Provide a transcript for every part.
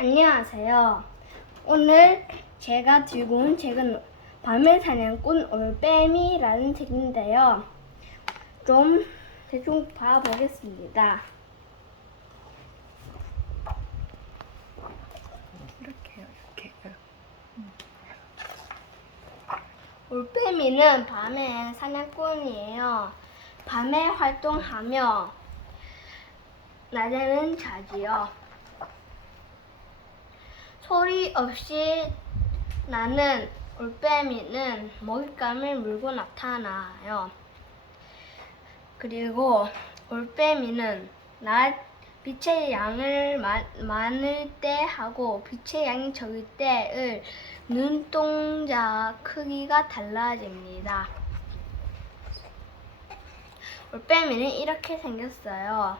안녕하세요. 오늘 제가 들고 온 책은 밤의 사냥꾼 올빼미라는 책인데요. 좀 대충 봐보겠습니다. 이렇게요, 이렇게. 올빼미는 밤의 사냥꾼이에요. 밤에 활동하며 낮에는 자지요. 소리 없이 나는 올빼미는 먹잇감을 물고 나타나요. 그리고 올빼미는 낮 빛의 양을 많을 때 하고 빛의 양이 적을 때의 눈동자 크기가 달라집니다. 올빼미는 이렇게 생겼어요.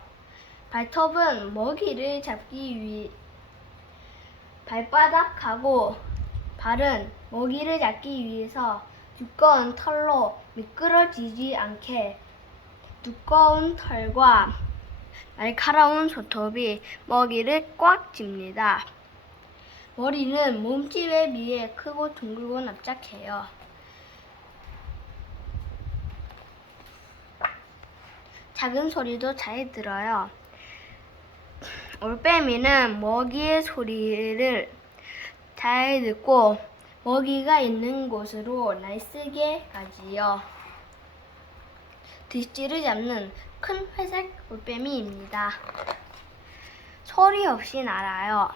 발톱은 먹이를 잡기 위해 발바닥하고 발은 먹이를 잡기 위해서 두꺼운 털로 미끄러지지 않게 두꺼운 털과 날카로운 손톱이 먹이를 꽉 쥡니다. 머리는 몸집에 비해 크고 둥글고 납작해요. 작은 소리도 잘 들어요. 올빼미는 먹이의 소리를 잘 듣고 먹이가 있는 곳으로 날쌔게 가지요. 들쥐를 잡는 큰 회색 올빼미입니다. 소리 없이 날아요.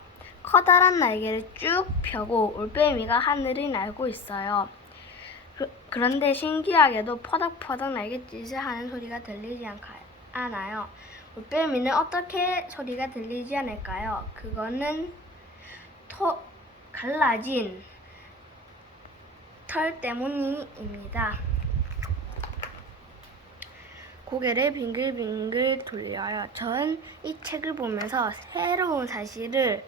커다란 날개를 쭉 펴고 올빼미가 하늘을 날고 있어요. 그런데 신기하게도 퍼덕퍼덕 날갯짓을 하는 소리가 들리지 않아요. 올빼미는 어떻게 소리가 들리지 않을까요? 그거는 갈라진 털 때문입니다. 고개를 빙글빙글 돌려요. 전 이 책을 보면서 새로운 사실을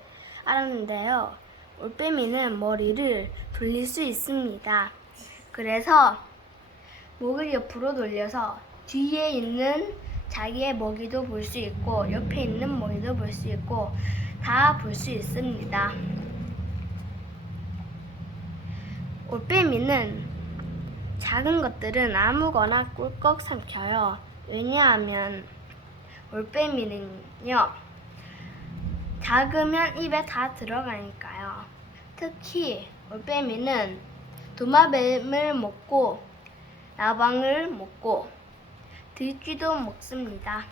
알았는데요. 올빼미는 머리를 돌릴 수 있습니다. 그래서 목을 옆으로 돌려서 뒤에 있는 자기의 먹이도 볼 수 있고 옆에 있는 먹이도 볼 수 있고 다 볼 수 있습니다. 올빼미는 작은 것들은 아무거나 꿀꺽 삼켜요. 왜냐하면 올빼미는요, 작으면 입에 다 들어가니까요. 특히 올빼미는 도마뱀을 먹고 나방을 먹고 들쥐도 먹습니다.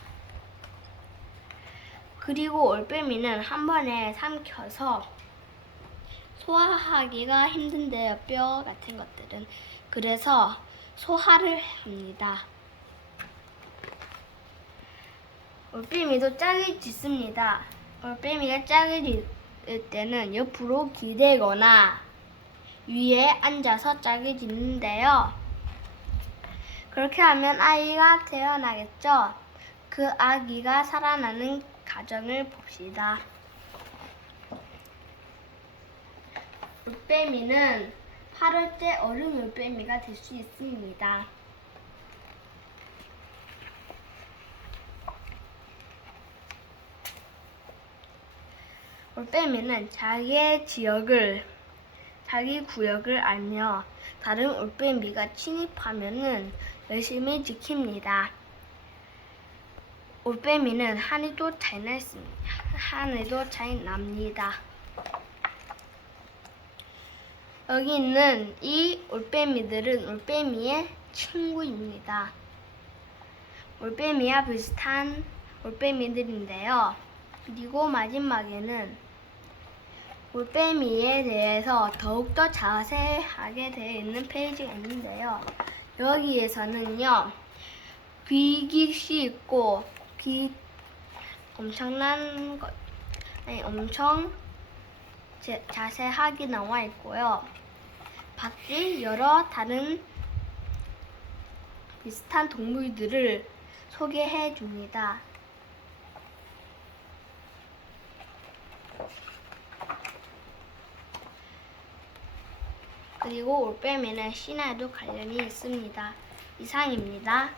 그리고 올빼미는 한 번에 삼켜서 소화하기가 힘든데요, 뼈 같은 것들은. 그래서 소화를 합니다. 올빼미도 짝을 짓습니다. 올빼미가 짝을 짓을 때는 옆으로 기대거나 위에 앉아서 짝을 짓는데요. 그렇게 하면 아이가 태어나겠죠? 그 아기가 살아나는 과정을 봅시다. 올빼미는 8월째 어른 올빼미가 될 수 있습니다. 올빼미는 자기 구역을 알며 다른 올빼미가 침입하면은 열심히 지킵니다. 올빼미는 하늘도 잘 납니다. 여기 있는 이 올빼미들은 올빼미의 친구입니다. 올빼미와 비슷한 올빼미들인데요. 그리고 마지막에는 올빼미에 대해서 더욱더 자세하게 되어 있는 페이지가 있는데요. 여기에서는요, 귀깃이 있고 엄청 자세하게 나와 있고요. 밖에 여러 다른 비슷한 동물들을 소개해 줍니다. 그리고 올빼미는 신화에도 관련이 있습니다. 이상입니다.